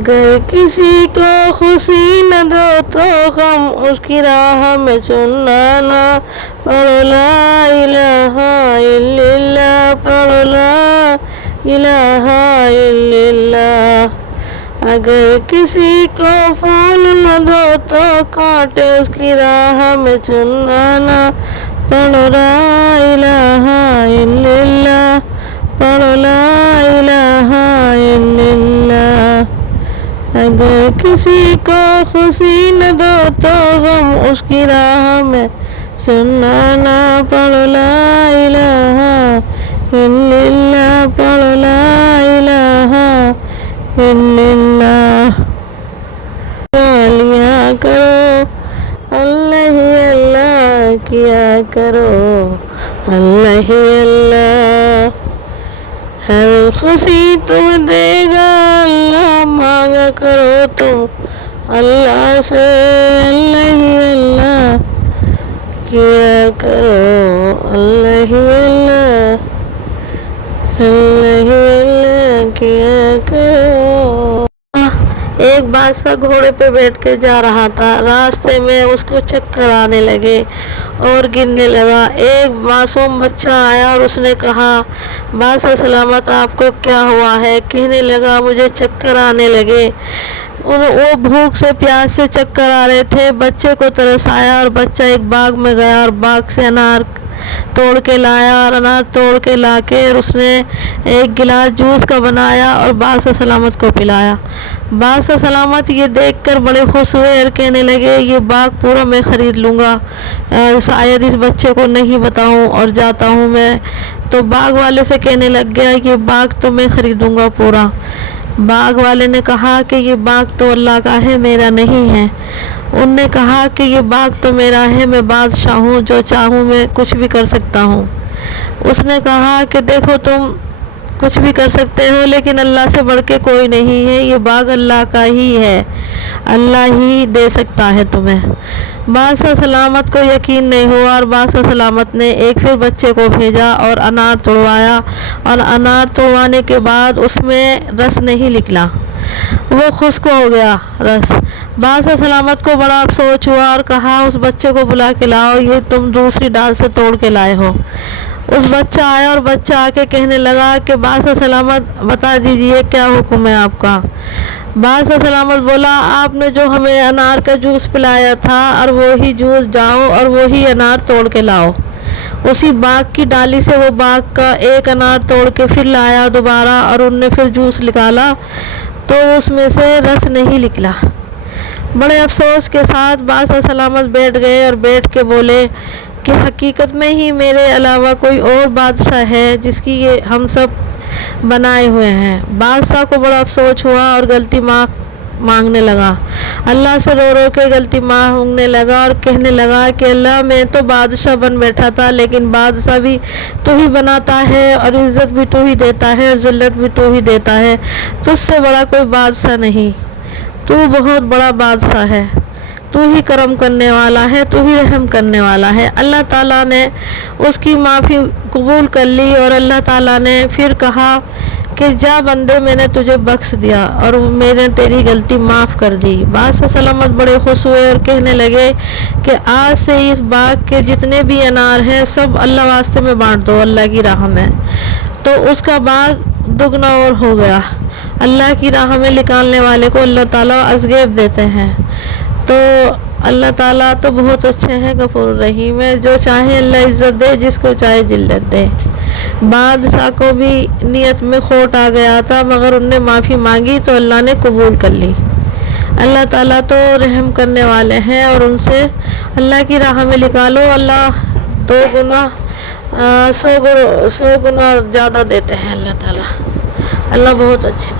اگر کسی کو خوشی نہ دو تو غم اس کی راہ میں چننا نہ، پڑھو لا الہ الا اللہ، پڑھو لا الہ الا اللہ۔ اگر کسی کو پھول نہ دو تو کانٹے اس کی راہ میں چننا نہ، پڑھو لا الہ الا اللہ، پڑھو لا الہ الا اللہ۔ اگر کسی کو خوشی نہ دو تو غم اس کی راہ میں چننا نہ، پڑھو لا الہ الا اللہ، پڑھو لا الہ الا اللہ۔ لیا کرو اللہ ہی اللہ کیا کرو اللہ ہی اللہ، ہر خوشی تم دے گا اللہ، مانگا کرو تم اللہ سے اللہ ہی اللہ کیا کرو اللہ ہی اللہ، اللہ ہی اللہ کیا کرو۔ ایک بادشاہ گھوڑے پہ بیٹھ کے جا رہا تھا، راستے میں اس کو چکر آنے لگے اور گرنے لگا۔ ایک معصوم بچہ آیا اور اس نے کہا، بادشاہ سلامت آپ کو کیا ہوا ہے؟ کہنے لگا مجھے چکر آنے لگے۔ وہ بھوک سے پیاس سے چکر آ رہے تھے، بچے کو ترس آیا اور بچہ ایک باغ میں گیا اور باغ سے انار توڑ کے لایا اور انار توڑ کے لا کے اس نے ایک گلاس جوس کا بنایا اور بادشاہ سلامت کو پلایا۔ بادشاہ سلامت یہ دیکھ کر بڑے خوش ہوئے اور کہنے لگے یہ باغ پورا میں خرید لوں گا، شاید اس بچے کو نہیں بتاؤں اور جاتا ہوں میں۔ تو باغ والے سے کہنے لگ گیا یہ باغ تو میں خریدوں گا پورا۔ باغ والے نے کہا کہ یہ باغ تو اللہ کا ہے، میرا نہیں ہے۔ ان نے کہا کہ یہ باغ تو میرا ہے، میں بادشاہ ہوں، جو چاہوں میں کچھ بھی کر سکتا ہوں۔ اس نے کہا کہ دیکھو تم کچھ بھی کر سکتے ہو لیکن اللہ سے بڑھ کے کوئی نہیں ہے، یہ باغ اللہ کا ہی ہے، اللہ ہی دے سکتا ہے تمہیں۔ بادشاہ سلامت کو یقین نہیں ہوا اور بادشاہ سلامت نے ایک پھر بچے کو بھیجا اور انار توڑوایا، اور انار توڑوانے کے بعد اس میں رس نہیں نکلا، وہ خشک ہو گیا رس۔ بادشاہ سلامت کو بڑا افسوس ہوا اور کہا اس بچے کو بلا کے لاؤ، یہ تم دوسری ڈال سے توڑ کے لائے ہو۔ اس بچہ آیا اور بچہ آ کے کہنے لگا کہ بادشاہ سلامت بتا دیجئے کیا حکم ہے آپ کا۔ بادشاہ سلامت بولا آپ نے جو ہمیں انار کا جوس پلایا تھا اور وہی جوس جاؤ اور وہی انار توڑ کے لاؤ۔ اسی باغ کی ڈالی سے وہ باغ کا ایک انار توڑ کے پھر لایا دوبارہ اور ان نے پھر جوس نکالا تو اس میں سے رس نہیں نکلا۔ بڑے افسوس کے ساتھ بادشاہ سلامت بیٹھ گئے اور بیٹھ کے بولے کہ حقیقت میں ہی میرے علاوہ کوئی اور بادشاہ ہے جس کی یہ ہم سب بنائے ہوئے ہیں۔ بادشاہ کو بڑا افسوس ہوا اور غلطی معاف مانگنے لگا، اللہ سے رو رو کے غلطی معاف مانگنے لگا اور کہنے لگا کہ اللہ میں تو بادشاہ بن بیٹھا تھا لیکن بادشاہ بھی تو ہی بناتا ہے اور عزت بھی تو ہی دیتا ہے اور ذلت بھی تو ہی دیتا ہے، تجھ سے بڑا کوئی بادشاہ نہیں، تو بہت بڑا بادشاہ ہے، تو ہی کرم کرنے والا ہے، تو ہی رحم کرنے والا ہے۔ اللہ تعالیٰ نے اس کی معافی قبول کر لی اور اللہ تعالیٰ نے پھر کہا کہ جا بندے میں نے تجھے بخش دیا اور میں نے تیری غلطی معاف کر دی۔ بادشاہ سلامت بڑے خوش ہوئے اور کہنے لگے کہ آج سے اس باغ کے جتنے بھی انار ہیں سب اللہ واسطے میں بانٹ دو، اللہ کی راہ میں۔ تو اس کا باغ دگنا اور ہو گیا۔ اللہ کی راہ میں نکالنے والے کو اللہ تعالیٰ ازغیب دیتے ہیں۔ تو اللہ تعالیٰ تو بہت اچھے ہیں، غفور الرحیم ہے، جو چاہے اللہ عزت دے، جس کو چاہے ذلت دے۔ بادشاہ کو بھی نیت میں کھوٹ آ گیا تھا مگر ان نے معافی مانگی تو اللہ نے قبول کر لی۔ اللہ تعالیٰ تو رحم کرنے والے ہیں اور ان سے اللہ کی راہ میں نکالو، اللہ 2 گنا 100 گنا زیادہ دیتے ہیں اللہ تعالیٰ۔ اللہ بہت اچھے